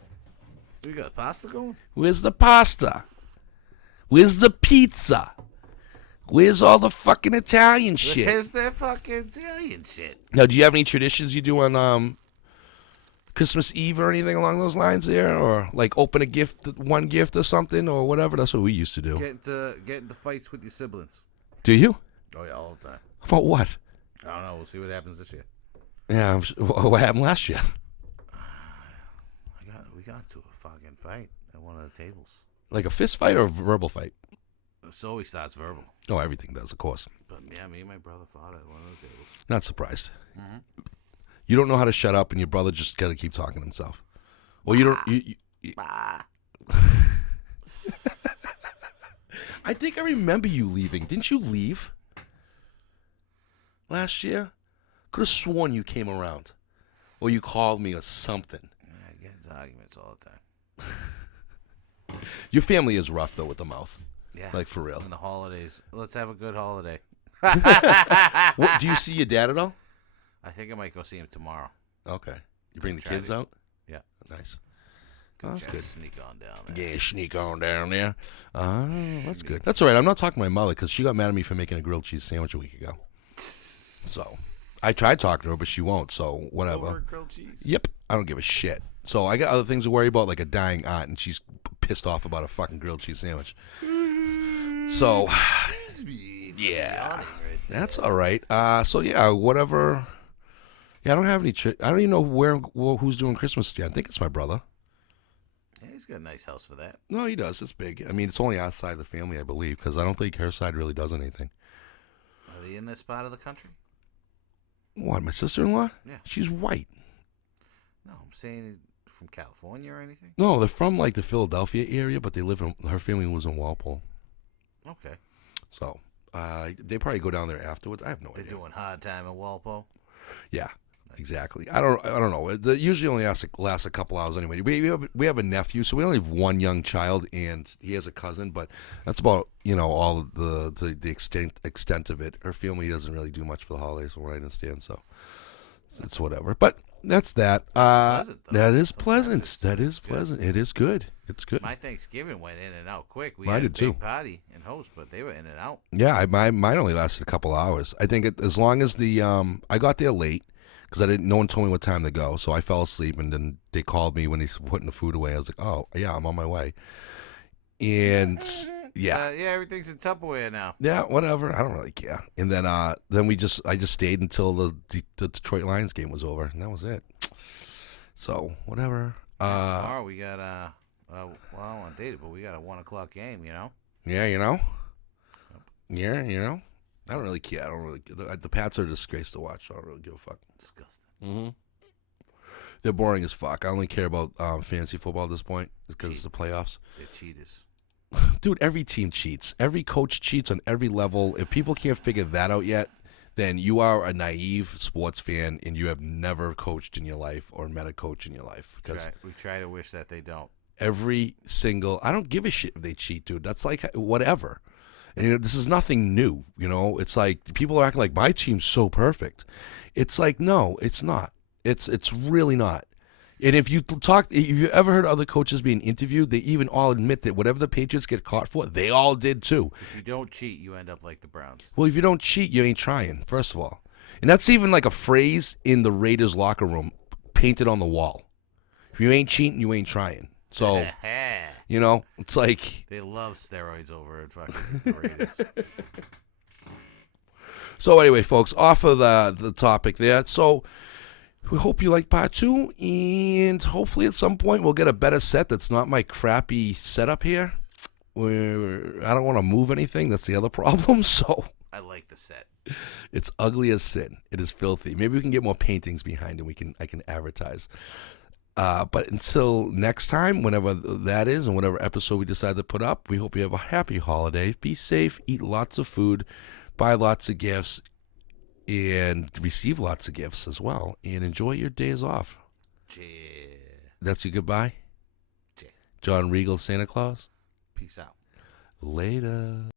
We got pasta going. Where's the pasta? Where's the pizza? Where's all the fucking Italian shit? Where's that fucking Italian shit? Now, do you have any traditions you do on Christmas Eve or anything along those lines there, or like open one gift or something or whatever? That's what we used to do. Get into fights with your siblings. Do you? Oh yeah, all the time. About what? I don't know. We'll see what happens this year. Yeah, what happened last year? We got into a fucking fight at one of the tables. Like a fist fight or a verbal fight? It always starts verbal. Oh, everything does, of course. But yeah, me and my brother fought at one of the tables. Not surprised. You don't know how to shut up, and your brother just got to keep talking to himself. Well, you don't. Bah. I think I remember you leaving. Didn't you leave last year? Could have sworn you came around, or you called me or something. Yeah, I get into arguments all the time. Your family is rough though with the mouth. Yeah. Like for real. In the holidays. Let's have a good holiday. What, do you see your dad at all? I think I might go see him tomorrow. Okay. You bring the Try kids to- out? Yeah. Nice. Gonna That's try to good. sneak on down there. Yeah, sneak on down there. That's good. That's all right. I'm not talking to my mother because she got mad at me for making a grilled cheese sandwich a week ago. So I tried talking to her, but she won't. So whatever. Over grilled cheese. Yep. I don't give a shit. So I got other things to worry about, like a dying aunt, and she's pissed off about a fucking grilled cheese sandwich. So yeah, that's all right. So yeah, whatever. Yeah, I don't have any. I don't even know who's doing Christmas yet. I think it's my brother. Yeah, he's got a nice house for that. No, he does. It's big. I mean, it's only outside the family, I believe, because I don't think her side really does anything. Are they in this part of the country? What, my sister-in-law? Yeah. She's white. No, I'm saying from California or anything. No, they're from like the Philadelphia area, but they live in. Her family lives in Walpole. Okay. So they probably go down there afterwards. I have no They're idea. doing hard time in Walpole. Yeah, exactly. I don't know. It usually only lasts a couple hours anyway. We have a nephew, so we only have one young child, and he has a cousin. But that's about all the extent of it. Her family doesn't really do much for the holidays, from what I understand. So it's whatever. But that's that. pleasant, though. That is Sometimes pleasant. it's That is good. pleasant. It is good. It's good. My Thanksgiving went in and out quick. We Mine had a did, big too. party and host, but they were in and out. Yeah, mine only lasted a couple hours. I think as long as I got there late because no one told me what time to go, so I fell asleep, and then they called me when they were putting the food away. I was like, oh yeah, I'm on my way. And yeah, Everything's in Tupperware now. yeah, whatever. I don't really care. And then I just stayed until the Detroit Lions game was over, and that was it. So whatever. Tomorrow we got well, I don't want to date it, but we got a 1:00 game. Yeah, Yeah, I don't really care. I don't really. The Pats are a disgrace to watch. So I don't really give a fuck. Disgusting. Mm-hmm. They're boring as fuck. I only care about fantasy football at this point because it's the playoffs. They're cheaters. Dude, every team cheats. Every coach cheats on every level. If people can't figure that out yet, then you are a naive sports fan and you have never coached in your life or met a coach in your life. Because We try to wish that they don't. every single, I don't give a shit if they cheat, dude. That's like whatever. And this is nothing new. It's like people are acting like my team's so perfect. It's like, no, it's not. It's really not. And if you ever heard other coaches being interviewed, they even all admit that whatever the Patriots get caught for, they all did too. If you don't cheat, you end up like the Browns. Well, if you don't cheat, you ain't trying, first of all. And that's even like a phrase in the Raiders locker room, paint it on the wall. If you ain't cheating, you ain't trying. So, you know, it's like... They love steroids over at fucking the Raiders. So anyway, folks, off of the topic there. So we hope you like part 2, and hopefully at some point we'll get a better set that's not my crappy setup here. Where I don't want to move anything. That's the other problem. So I like the set. it's ugly as sin. It is filthy. Maybe we can get more paintings behind it. I can advertise. But until next time, whenever that is, and whatever episode we decide to put up, we hope you have a happy holiday. Be safe. Eat lots of food. Buy lots of gifts, and receive lots of gifts as well, and enjoy your days off. Yeah. That's your goodbye? Yeah. John Regal, Santa Claus? Peace out. Later.